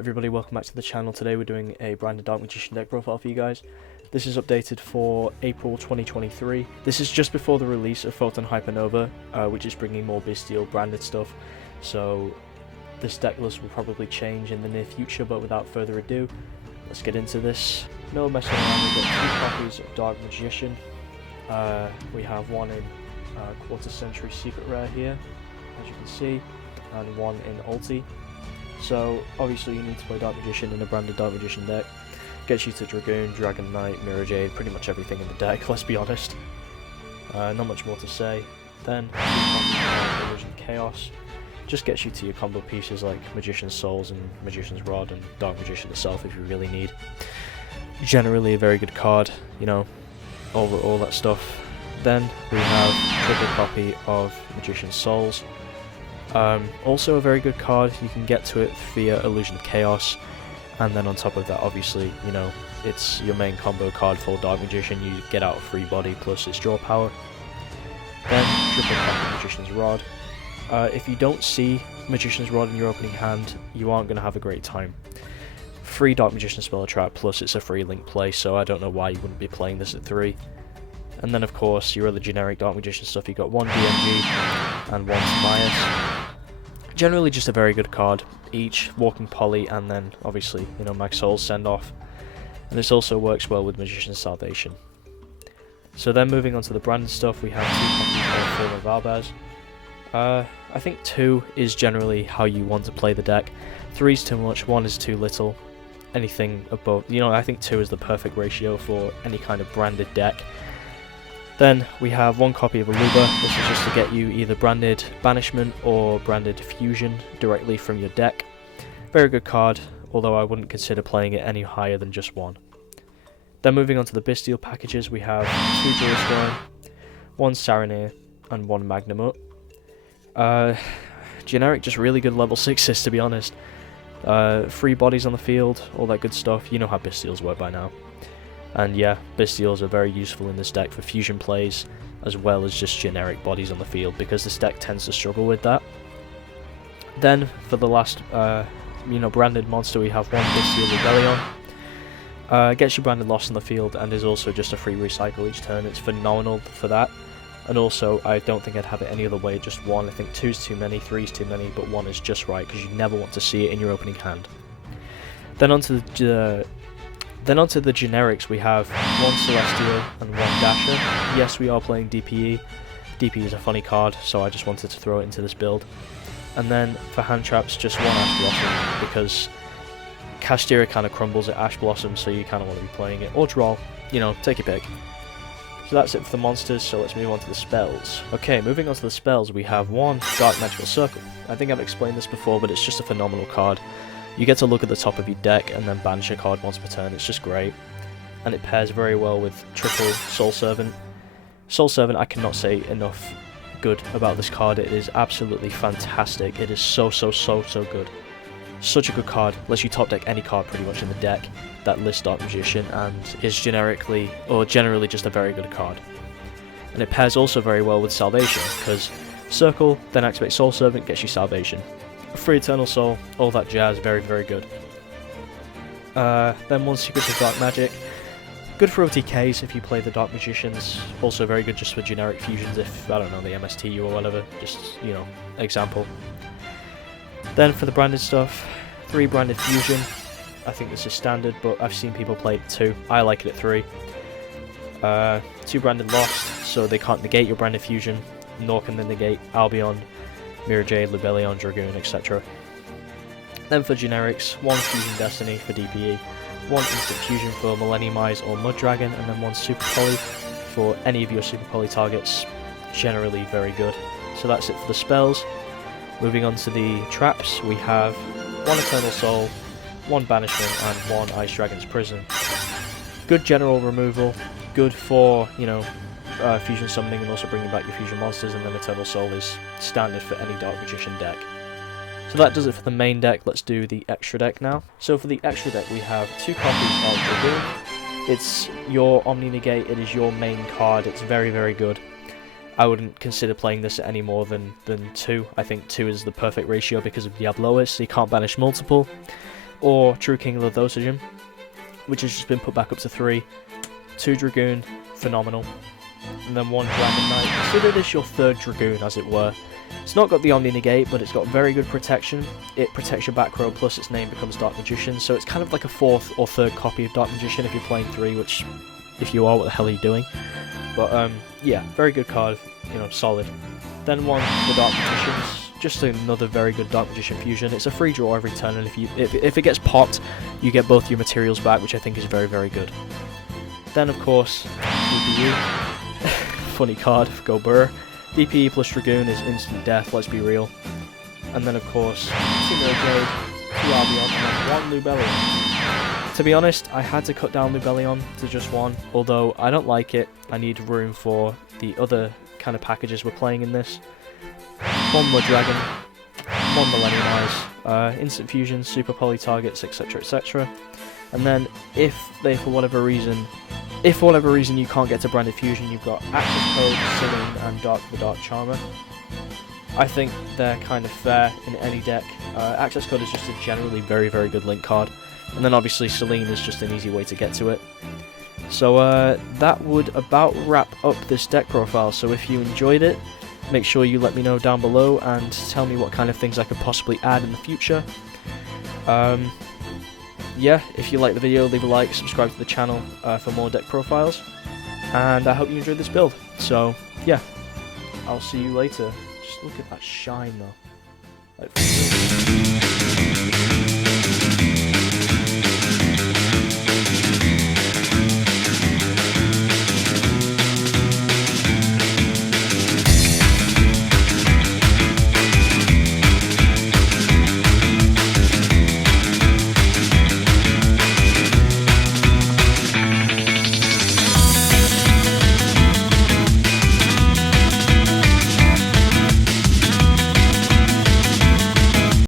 everybody, welcome back to the channel. Today we're doing a branded Dark Magician deck profile for you guys. This is updated for April 2023. This is just before the release of Photon Hypernova, which is bringing more Bestial branded stuff. So this deck list will probably change in the near future, but without further ado, let's get into this. No messing around, we've got 2 copies of Dark Magician. We have one in Quarter Century Secret Rare here, as you can see, and one in Ulti. So obviously you need to play Dark Magician in a branded Dark Magician deck. Gets you to Dragoon, Dragon Knight, Mirror Jade, pretty much everything in the deck, let's be honest. Not much more to say. Then, 2 copies of Illusion Chaos. Just gets you to your combo pieces like Magician's Souls and Magician's Rod and Dark Magician itself if you really need. Generally a very good card, you know, all that stuff. Then we have triple copy of Magician's Souls. Also a very good card, you can get to it via Illusion of Chaos, and then on top of that, obviously, you know, it's your main combo card for Dark Magician. You get out a free body plus its draw power. Then triple copy Magician's Rod. If you don't see Magician's Rod in your opening hand, you aren't going to have a great time. Free Dark Magician Spell Trap, plus it's a free link play, so I don't know why you wouldn't be playing this at 3. And then of course, your other generic Dark Magician stuff, you got 1 DMG and 1 Timaeus. Generally just a very good card, each Walking Poly and then obviously, you know, Mag Soul's Send Off. And this also works well with Magician's Salvation. So then moving on to the branded stuff, we have 2 copies of Form of Albaz. I think 2 is generally how you want to play the deck. 3 is too much, 1 is too little. Anything above, you know, I think 2 is the perfect ratio for any kind of branded deck. Then we have 1 copy of Aluba. This is just to get you either branded Banishment or branded Fusion directly from your deck. Very good card, although I wouldn't consider playing it any higher than just 1. Then moving on to the Bestial packages, we have 2 Jurisworm, 1 Saronir, and 1 Magnamut. Generic, just really good level 6s to be honest. Free bodies on the field, all that good stuff. You know how Bestials work by now. And yeah, Bestials are very useful in this deck for fusion plays, as well as just generic bodies on the field, because this deck tends to struggle with that. Then, for the last, branded monster, we have 1 Bestial Rebellion. Gets you branded Lost on the field, and is also just a free recycle each turn. It's phenomenal for that. And also, I don't think I'd have it any other way, just 1. I think 2's too many, 3's too many, but 1 is just right, because you never want to see it in your opening hand. Then onto the generics, we have 1 Celestial and 1 Dasher. Yes, we are playing DPE. DPE is a funny card, so I just wanted to throw it into this build. And then for hand traps, just 1 Ash Blossom, because Castira kind of crumbles at Ash Blossom, so you kind of want to be playing it. Or Droll, you know, take your pick. So that's it for the monsters, so let's move on to the spells. Okay, moving on to the spells, we have 1 Dark Magical Circle. I think I've explained this before, but it's just a phenomenal card. You get to look at the top of your deck and then banish a card once per turn. It's just great. And it pairs very well with triple Soul Servant. Soul Servant, I cannot say enough good about this card. It is absolutely fantastic. It is so good. Such a good card. Lets you top deck any card pretty much in the deck that lists Dark Magician, and is generally just a very good card. And it pairs also very well with Salvation, because Circle, then activate Soul Servant, gets you Salvation. Free Eternal Soul, all that jazz, very good. Then 1 Secrets of Dark Magic. Good for OTKs if you play the Dark Magicians. Also very good just for generic fusions if, I don't know, the MSTU or whatever. Just, you know, example. Then for the branded stuff, 3 branded Fusion. I think this is standard, but I've seen people play it 2. I like it at 3. 2 branded Lost, so they can't negate your branded Fusion, nor can they negate Albion, Mirror Jade, Rebellion, Dragoon, etc. Then for generics, 1 Fusion Destiny for DPE, 1 Instant Fusion for Millenniumize or Mud Dragon, and then 1 Super Poly for any of your Super Poly targets. Generally very good. So that's it for the spells. Moving on to the traps, we have 1 Eternal Soul, 1 Banishment, and 1 Ice Dragon's Prison. Good general removal, good for, you know, fusion summoning and also bringing back your fusion monsters, and then Eternal Soul is standard for any Dark Magician deck. So that does it for the main deck. Let's do the extra deck now. So for the extra deck, we have 2 copies of Dragoon. It's your Omni Negate, it is your main card, it's very good. I wouldn't consider playing this at any more than 2. I think 2 is the perfect ratio because of Diablois, so you can't banish multiple. or True King of Lothosogem, which has just been put back up to 3. 2 Dragoon, phenomenal. And then 1 Dragon Knight. Consider this your 3rd Dragoon, as it were. It's not got the Omni Negate, but it's got very good protection. It protects your back row, plus its name becomes Dark Magician, so it's kind of like a 4th or 3rd copy of Dark Magician if you're playing 3, which, if you are, what the hell are you doing? But, yeah, very good card, you know, solid. Then 1, the Dark Magicians. Just another very good Dark Magician fusion. It's a free draw every turn, and if it gets popped, you get both your materials back, which I think is very, very good. Then, of course, DPE. Funny card, go Burr. DPE plus Dragoon is instant death, let's be real. And then, of course, Singular Jade, 2 Albion, and then 1 Lubellion. To be honest, I had to cut down Lubellion to just 1, although I don't like it. I need room for the other kind of packages we're playing in this. 1 Mud Dragon, 1 Millennium Eyes, instant fusions, super poly targets, etc, etc. And then if for whatever reason you can't get to branded fusion, you've got Access Code, Celine, and Dark the Dark Charmer. I think they're kind of fair in any deck. Access Code is just a generally very, very good link card, and then obviously Celine is just an easy way to get to it. So that would about wrap up this deck profile. So if you enjoyed it, make sure you let me know down below and tell me what kind of things I could possibly add in the future. Yeah, if you like the video, leave a like, subscribe to the channel for more deck profiles, and I hope you enjoyed this build. So, yeah, I'll see you later. Just look at that shine, though. Like,